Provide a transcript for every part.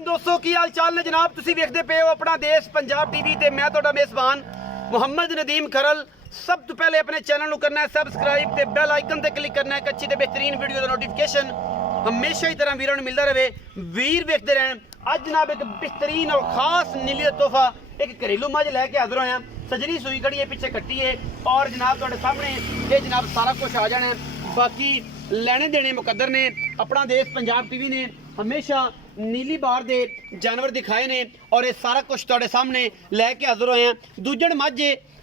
दोस्तों की हाल चाल ने जनाब, तुसी देखते पे हो अपना देश पंजाब टीवी ते मैं तुहाडा मेज़बान मुहम्मद नदीम खरल। सब तो पहले अपने चैनल करना है सबसक्राइब ते बेल आइकन ते क्लिक करना है अच्छी ते बेहतरीन वीडियो का नोटिफिकेशन हमेशा ही तरह वीरों मिलता रहे। वीर देखते रहें। अज जनाब एक बेहतरीन और खास नीली का तोहफा एक घरेलू मझ लैके हाजिर होया। सजनी सूई खड़ी है, पीछे कट्टी है और जनाब तुहाडे सामने ये जनाब सारा कुछ आ जाना है। बाकी लेने देने मुकद्दर ने अपना देश पंजाब टीवी ने हमेशा नीली बार दे जानवर दिखाए ने और ये सारा कुछ तुहाडे सामने लैके हाजिर होए हैं। दूजण मझ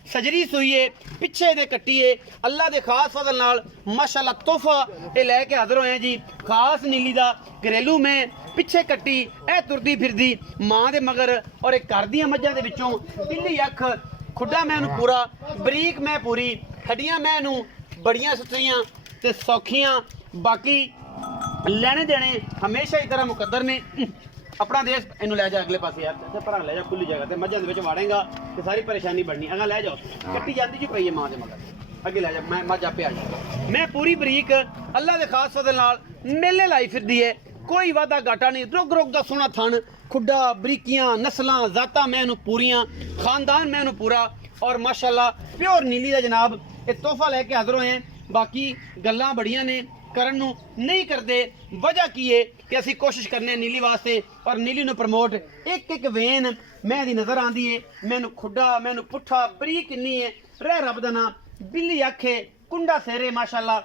सजरी सूई है, पिछे दे कट्टी है, अल्लाह दे खास फजल नाल माशाअल्लाह तोहफा ये लैके हाजिर होए हैं जी। खास नीली दा घरेलू में पिछे कट्टी ए तुरदी फिरदी मां दे मगर और एक घर दी मझां दे विचों पिल्ली अख खुड्डा मैनू पूरा बरीक मैं पूरी हड्डियां मैनू बड़ियां सुथरियां ते सौखियां। बाकी लेने देने हमेशा ही तरह मुकद्दर ने अपना देश इनू लै जा अगले पासे यार भरा लै जा खुली जगह ते मझां दे विच वाड़ेगा ते सारी परेशानी बढ़नी। अगर लै जाओ कट्टी जाती जी पई है मां दे मगर अगे लै जा मैं मझ आपे आ जाऊंगा। मैं पूरी बरीक अल्लाह दे खास फजल नाल मेले लाई फिरदी है, कोई वादा घाटा नहीं। रुग रुग दा सोना थन खुड्डा बरीकियां नस्लां जातां मैनू पूरियां खानदान मैनू पूरा और माशाअल्लाह प्योर नीली दा जनाब ये तोहफा लैके हाजिर होए हैं। बाकी गल्लां बड़ियां ने करन नू नहीं करते, वजह की है कि असी कोशिश करने नीली वास्ते और नीली नू प्रमोट एक एक वेन मैं दी नजर आंदी है। मैनू खुड्डा मैनू पुट्ठा बरीक किन्नी है रह रब दा नाम बिल्ली अखे कुंडा सेरे माशाअल्लाह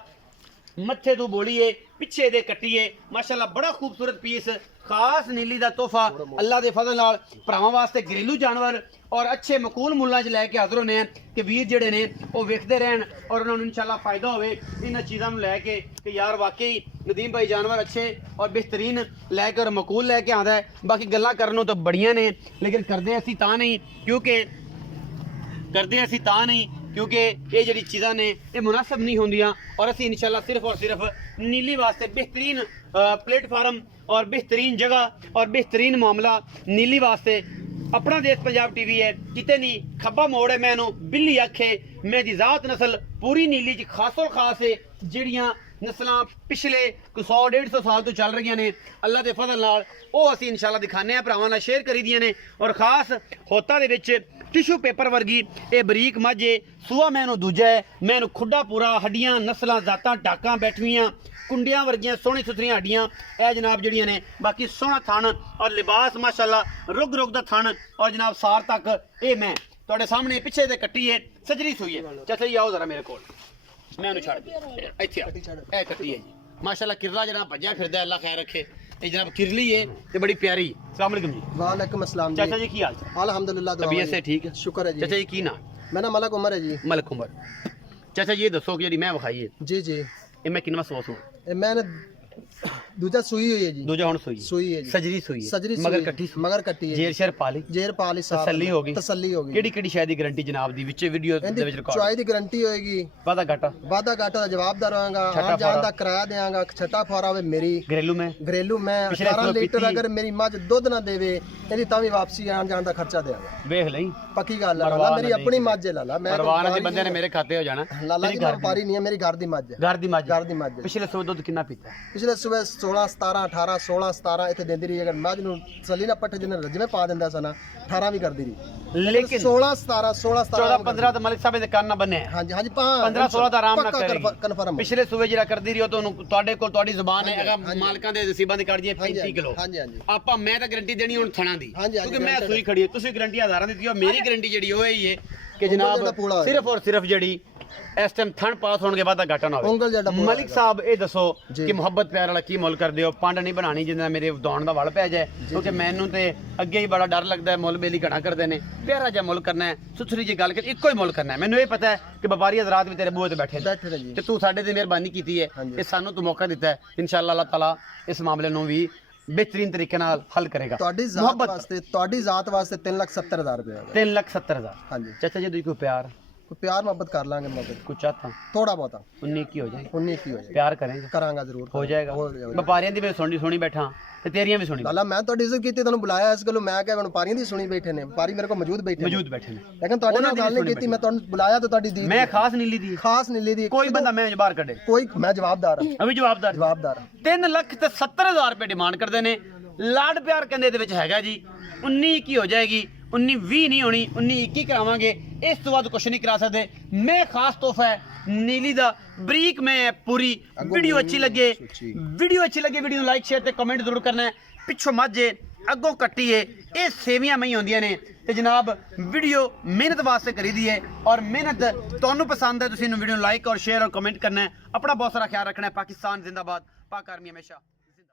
मत्थे तू बोलिए पिछे दे कट्टिए माशाअल्लाह बड़ा खूबसूरत पीस खास नीली दा तोहफा अल्लाह दे फजल नाल भरावां वास्ते घरेलू जानवर और अच्छे मकूल मुल्लां च लैके हाजिर होने हैं कि वीर जिहड़े ने वो वेखदे रहन और उन्होंने इंशाअल्लाह फायदा होवे इन चीज़ों को लैके कि यार वाकई नदीम भाई जानवर अच्छे और बेहतरीन लैके और मकूल लैके आंदा है। बाकी गल्लां करनों तो बड़ियां ने लेकिन करदे असीं तां नहीं क्योंकि ये जी चीज़ा ने ये मुनासिब नहीं होंदियां और असी इंशाल्लाह सिर्फ और सिर्फ नीली वास्ते बेहतरीन प्लेटफार्म और बेहतरीन जगह और बेहतरीन मामला नीली वास्ते अपना देश पंजाब टीवी है। जिते नहीं खब्बा मोड़ है मैनू बिल्ली अखे मैं दी जात नस्ल पूरी नीली च खासो खास है जिहड़ियां नस्लां पिछले 100-150 साल तो चल रही ने अल्लाह के फजल नाल वो असी इंशाल्लाह दिखाने भरावां नाल शेयर करी दियां ने। और खास होता दे विच टिशू पेपर वर्गी ये बरीक मझ है, सूआ मैनू दूजा है, मैनू खुड्डा पूरा हड्डियां नस्लां जातां टाकां बैठियां कुंडियां वर्गियां सोहनी सुथरियां हड्डियां ए जनाब जड़ियां ने। बाकी सोहना थन और लिबास माशाअल्लाह रुग रुग दा थन और जनाब सार तक ये मैं तुहाडे सामने पिछे दे कट्टी है सजरी सूई है। चाचा जी आओ जरा मेरे कोल मैं उन्हें छड़ इत्थे ए कट्टी है जी माशाअल्लाह किरला जनाब भज्या फिरदा अल्लाह खैर रखे। ये जनाब किरली है ते बड़ी प्यारी। अस्सलाम वालेकुम जी। वालेकुम अस्सलाम चाचा जी की हाल चाल? अल्हम्दुलिल्लाह तबीयत से ठीक है? शुक्र है जी। चाचा जी की ना मेरा मलक उमर है जी। मलक उमर। चाचा जी ये दसो कि जी मैं विखाई है जी जी ये मैं किनवा सोस हूं मैंने दूजा सुई हुई है जी। दूजा हुन सुई है जी। सजरी सुई है सजरी मगर कट्टी मगर कट्टी है जेर शेर पाली जेर पाली साहब तसल्ली होगी केड़ी शायद दी गारंटी जनाब दी विच वीडियो दे विच रिकॉर्ड चॉइस दी गारंटी होएगी। वादा घाटा दा जवाबदार होगा आन जान दा किराया देंगा छटा फौरा वे मेरी घरेलू में 18 लीटर अगर मेरी मझ दुध ना देवे एदी तां भी वापसी आन जान दा खर्चा देंगा। देख लई पक्की गल है लाला मेरी अपनी मझ है लाला मैं परवान दे बंदे ने मेरे खाते हो जाना लाला जी व्यापारी नहीं है मेरी घर दी मझ है। घर दी मझ पिछले सुबह दूध कितना पीता है? पिछले सुबह 16 17 18 16 17 इतने देंदी रही। अगर मझ नूं सली ना पट्ठे जिन्हें रजमे पा दिंदा सा ना 18 भी करदी रही लेकिन 16 17 14 15 तो मलिक साहब दे कान ना बने। हां जी 15 16 दा आराम ना करेगी कन्फर्म। पिछले सुबह जरा करदी रही हो तो ਤੁਹਾਡੇ ਕੋਲ ਤੁਹਾਡੀ ਜ਼ੁਬਾਨ है अगर मालकां दे नसीबां दी ਕੱਢ ਜੇ 35 किलो। हां जी हां जी ਆਪਾਂ ਮੈਂ ਤਾਂ ਗਾਰੰਟੀ ਦੇਣੀ ਹੁਣ ਥਣਾ ਦੀ ਕਿਉਂਕਿ ਮੈਂ ਸੂਈ ਖੜੀ ਹੈ ਤੁਸੀਂ ਗਾਰੰਟੀ ਹਜ਼ਾਰਾਂ ਦੀ ਦਿੱਤੀ ਹੋ ਮੇਰੀ ਗਾਰੰਟੀ ਜਿਹੜੀ ਉਹ ਹੀ ਹੈ ਕਿ ਜਨਾਬ ਸਿਰਫ ਔਰ ਸਿਰਫ ਜਿਹੜੀ ਇਸ ਟਾਈਮ ਥਣ ਪਾਸ ਹੋਣ ਕੇ ਬਾਅਦ ਦਾ ਘਾਟਾ ਨਾ ਹੋਵੇ। ਮਲਿਕ ਸਾਹਿਬ ਇਹ ਦੱਸੋ ਕਿ ਮੁਹੱਬਤ ਪਿਆਰ ਵਾਲਾ ਕੀ ਮੁੱਲ ਕਰਦੇ ਹੋ? ਪੰਡ ਨਹੀਂ ਬਣਾਣੀ ਜਿੰਨਾ ਮੇਰੇ ਦੌਣ ਦਾ ਵਲ ਪੈ ਜਾਏ ਕਿਉਂਕਿ ਮੈਨੂੰ ਤੇ ਅੱਗੇ ਹੀ ਬੜਾ ਡਰ ਲੱਗਦਾ ਮੁੱਲ ਬੇਲੀ ਘਣਾ ਕਰਦੇ ਨੇ। ਪਿਆਰਾ ਜਿਹਾ ਮੁੱਲ ਕਰਨਾ ਹੈ ਸੁਥਰੀ ਜੀ ਗੱਲ ਕਰ ਇੱਕੋ ਹੀ ਮੁੱਲ ਕਰਨਾ ਹੈ। ਮੈਨੂੰ ਇਹ ਪਤਾ ਹੈ ਕਿ ਵਪਾਰੀ ਹਜ਼ਰਾਤ ਵੀ ਤੇਰੇ ਬੂਹੇ ਤੇ ਬੈਠੇ ਨੇ ਤੇ ਤੂੰ ਸਾਡੇ ਤੇ ਮਿਹਰਬਾਨੀ ਕੀਤੀ ਹੈ ਇਹ ਸਾਨੂੰ ਤੂੰ ਮੌਕਾ ਦਿੱਤਾ ਹੈ। ਇਨਸ਼ਾਅੱਲਾ ਅੱਲਾਹ ਤਾਲਾ ਇਸ ਮਾਮਲੇ ਨੂੰ ਵੀ बेहतरीन तरीके नाल हल करेगा। ਤੁਹਾਡੀ ਜ਼ਾਤ ਵਾਸਤੇ 3,70,000 रुपए 3,70,000। हाँ जी चाचा जी कोई प्यार प्यार मोहब्बत कर लांगे मोहब्बत कुछ चाहता थोड़ा बहुत 19 की हो जाए 19 की हो जाए प्यार करेंगे करांगा जरूर हो जाएगा। व्यापारियों दी भी सुनी बैठा ਤੇ ਤੇਰੀਆਂ ਵੀ ਸੁਣੀ ਲਾਲਾ ਮੈਂ ਤੁਹਾਡੀ ਇੱਜ਼ਤ ਕੀਤੀ ਤੁਹਾਨੂੰ ਬੁਲਾਇਆ ਇਸ ਗੱਲੋਂ ਮੈਂ ਕਿਹਾ ਵਪਾਰੀਆਂ ਦੀ ਸੁਣੀ ਬੈਠੇ ਨੇ ਵਪਾਰੀ ਮੇਰੇ ਕੋਲ ਮੌਜੂਦ ਬੈਠੇ ਨੇ ਲੇਕਿਨ ਤੁਹਾਡੇ ਨਾਲ ਗੱਲ ਨਹੀਂ ਕੀਤੀ ਮੈਂ ਤੁਹਾਨੂੰ ਬੁਲਾਇਆ ਤਾਂ ਤੁਹਾਡੀ ਦੀ ਮੈਂ ਖਾਸ ਨੀਲੀ ਦੀ ਕੋਈ ਬੰਦਾ ਮੈਂ ਬਾਹਰ ਕੱਢੇ ਕੋਈ ਮੈਂ ਜਵਾਬਦਾਰ ਹਾਂ ਅਭੀ ਜਵਾਬਦਾਰ 3,70,000 ਰੁਪਏ ਡਿਮਾਂਡ ਕਰਦੇ ਨੇ ਲਾਡ ਪਿਆਰ ਕਹਿੰਦੇ ਦੇ ਵਿੱਚ ਹੈਗਾ ਜੀ 19 ਕੀ ਹੋ ਜਾਏਗੀ 19-20 ਨਹੀਂ ਹੋਣੀ 19-21 ਕਰਾਵਾਂਗੇ ਇਸ ਤੋਂ ਬਾਅਦ ਕੁਛ ਨਹੀਂ ਕਰਾ ਸਕਦੇ ਮੈਂ ਖਾਸ ਤੋਹਫਾ ਹੈ ਨੀਲੀ ਦਾ ਬਰੀਕ ਮੈਂ ਪੂਰੀ ਵੀਡੀਓ ਅੱਛੀ ਲੱਗੇ ਵੀਡੀਓ ਨੂੰ ਲਾਈਕ ਸ਼ੇਅਰ ਤੇ ਕਮੈਂਟ ਜ਼ਰੂਰ ਕਰਨਾ ਹੈ ਪਿੱਛੋਂ ਮਾਝੇ ਅੱਗੋਂ ਕੱਟੀਏ ਇਹ ਸੇਵੀਆਂ ਮਈ ਹੁੰਦੀਆਂ ਨੇ ਤੇ ਜਨਾਬ ਵੀਡੀਓ ਮਿਹਨਤ ਵਾਸਤੇ ਕਰੀਦੀ ਹੈ ਔਰ ਮਿਹਨਤ ਤੁਹਾਨੂੰ ਪਸੰਦ ਹੈ ਤੁਸੀਂ ਇਹਨੂੰ ਵੀਡੀਓ ਨੂੰ ਲਾਈਕ ਔਰ ਸ਼ੇਅਰ ਔਰ ਕਮੈਂਟ ਕਰਨਾ ਹੈ ਆਪਣਾ ਬਹੁਤ ਸਾਰਾ ਖਿਆਲ ਰੱਖਣਾ ਹੈ ਪਾਕਿਸਤਾਨ ਜ਼ਿੰਦਾਬਾਦ ਪਾਕ ਆਰਮੀ ਹਮੇਸ਼ਾ